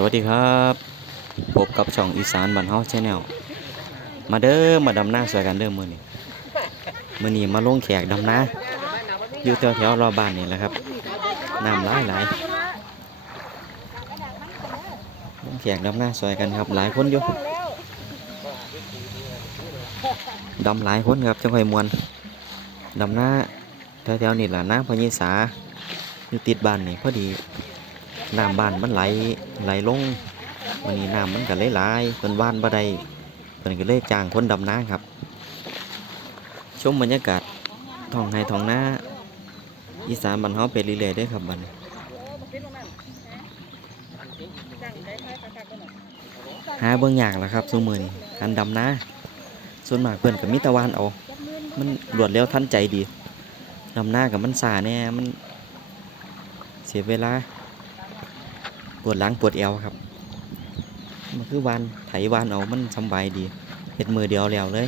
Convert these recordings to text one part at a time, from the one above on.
สวัสดีครับพบกับช่องอีสานบ้านเฮาแชนแนลมาเด้อมาดำนาสวยกันเด้อมือนี้มื้อนี้มาลงแขกดำนาอยู่แถวๆรอบบ้านนี่แหละครับน้ำหลายหลายลงแขกดำนาสวยกันครับ หลายคนอยู่ดำหลายคนครับจังค่อยมวนดำนาแถวๆนี่แหละน้ำพญิสาอยู่ติดบ้านนี่พอดี น้ำบ้านมันไหลไหลลงวันนี้น้ำมันก็เลยหลายเพิ่นว่านบ่ได้เพิ่นก็เลยจ้างคนดำน้ำครับชมบรรยากาศท้องไร่ท้องนาอีสานบ้านเฮาไปเรื่อยๆเด้ครับบันี้หาเบิ่งยากล่ะครับซุมื้อนี้การดำนาส่วนมากเพิ่นก็มีแตะวานเอา มันรวดเร็วทันใจดีดำนากับมันซ่าแน่มันเสียเวลา วดหลังปวดเอวครับ มันคือวานไถวานเอามันสบายดีเห็ดมือเดียวแล้วเลย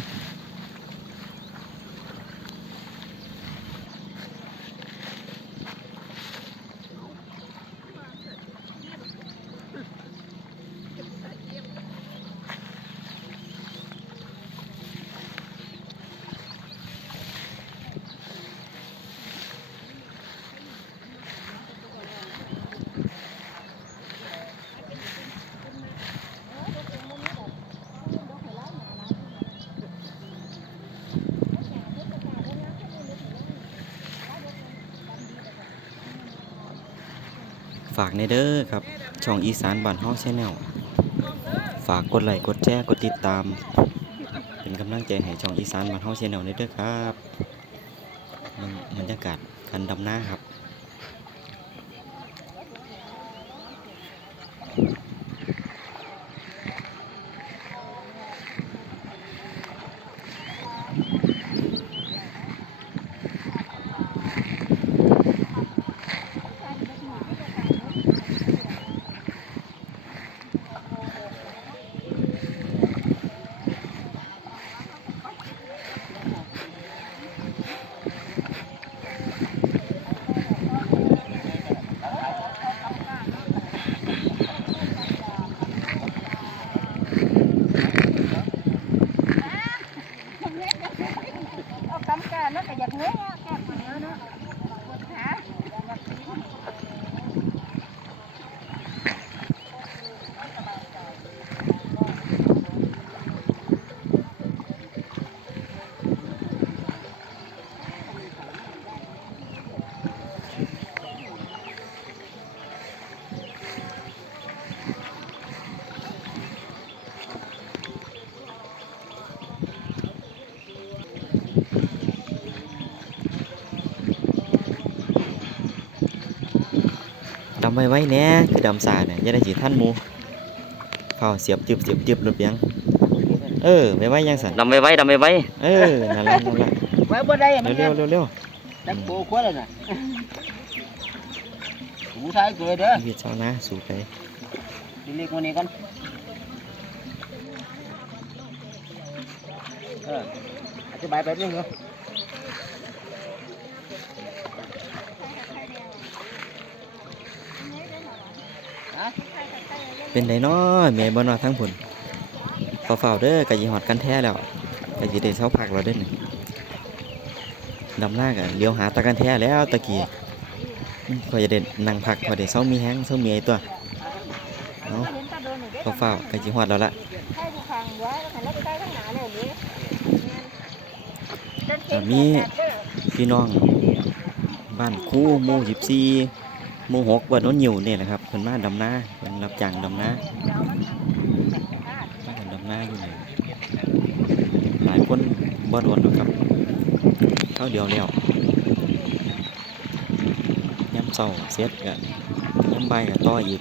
ฝากในเด้อครับ ช่องอีสานบ้านเฮาแชนแนลฝากกดไลค์กดแชร์กดติดตาม เป็นกำลังใจให้ช่องอีสานบ้านเฮาแชนแนลในเด้อครับ มันบรรยากาศการดำน้าครับ เอากำการแล้วก็อยากเงี้ยแก้ปัญหาเนาะปวดขา ดำไว้ไว้แหน่คือดำสาเนี่ยจะได้สิท่านหมูเข้าเสียบจึบเสียบจึบรถเบียงเออไว้ไว้ยังสั่นดำไว้ไว้ดำไว้ไว้เออนั่นละนั่นละไว้บ่ได้มันเร็วเร็วเร็วเร็วจักโบกว่าแล้วน่ะหูท้ายเกยเด้อชีวิตชาวนาสู่ไปเล็กๆวันนี้กันเอออธิบายแป๊บนึงเนาะ เป็นไดน้อแม่บ่นอทั้งผลเฝ้าๆเด้อกะสิฮอดกันแท้แล้วกะสิได้เช้าพักเราเด้อนี่ดำหน้ากะเลี้ยวหาตะกันแท้แล้วตะกี้พอจะได้นั่งพักพอได้เช้ามีแฮงเช้ามีไอตัวเนาะเฝ้าๆกะสิฮอดแล้วล่ะให้ผู้ฟังไก็รับได้ทั้งหนาลยนี่แต่มีพี่น้องบ้านคู่มู่14ห มู่6บ้านน้นยิวนี่แหละครับเพิ่นมาดำนาเพิ่นรับจ้างดำนาพากันดำนาอยู่ไหนหลายคนบ่โดนหรอกครับเข้าเดียวแล้วย้ำเช้าเสียดกันย้ำบ่ายก็ต่ออีก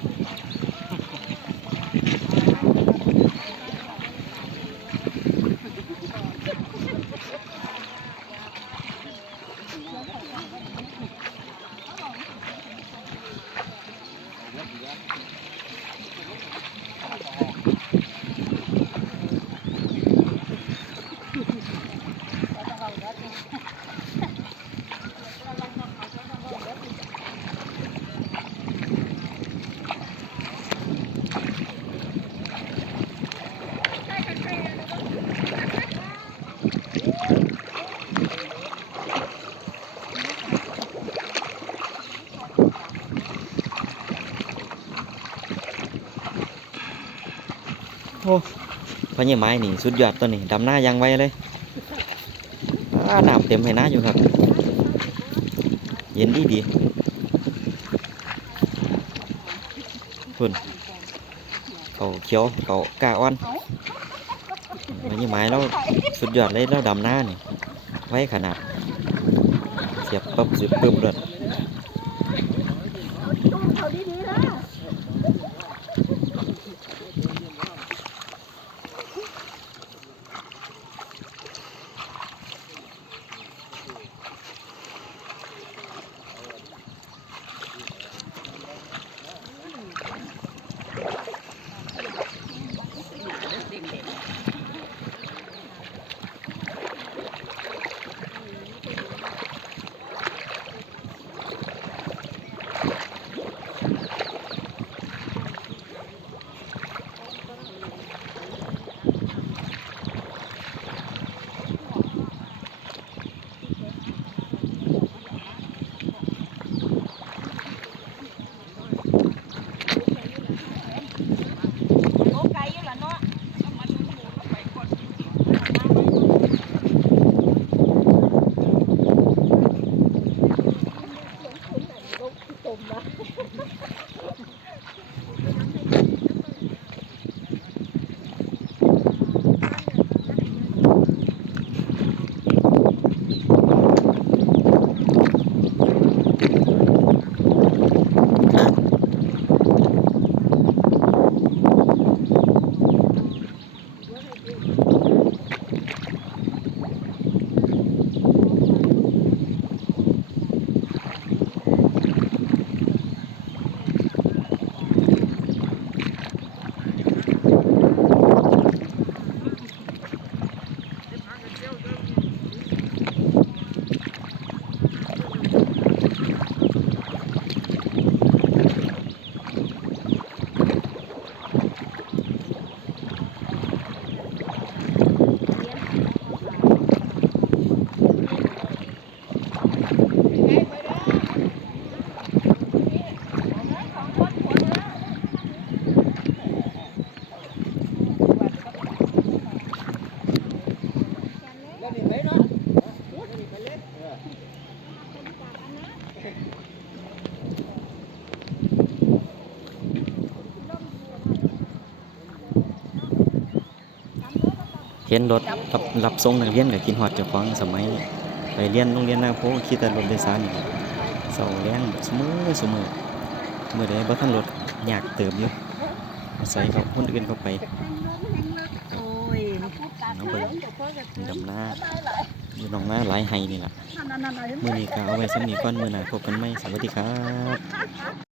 อ้พญาไม้นี่สุดยอดตัวนี้ดำหน้ายังไวเลยอ้าน้ำเต็มให้น้าอยู่ครับ เย็นดีดีพุ่นเขาเขียวเขากาอ่อนพญาไม้แล้วสุดยอดเลยแล้วดำหน้านี่ไว้ขนาด เสียบปึ๊บเสียบปึ๊บเลย เห็นรถรับรับส่งนักเรียนกับกินฮอดเจ้าของสมัย ไปเรียนโรงเรียนนาโพขี่แต่รถโดยสารนี่เสาแรงสมือสมือเมื่อใดบ่ทันรถยากเติมอยู่อาศัยกับคนอื่นเข้าไปโอ้ยน้องเบิ่งดำหน้าอยู่หนองนาหลายไห้นี่ล่ะนั่นๆๆๆมื้อนี้ก็เอาไว้สำนี้ก่อนมื้อหน้าพบกันใหม่สวัสดีครับ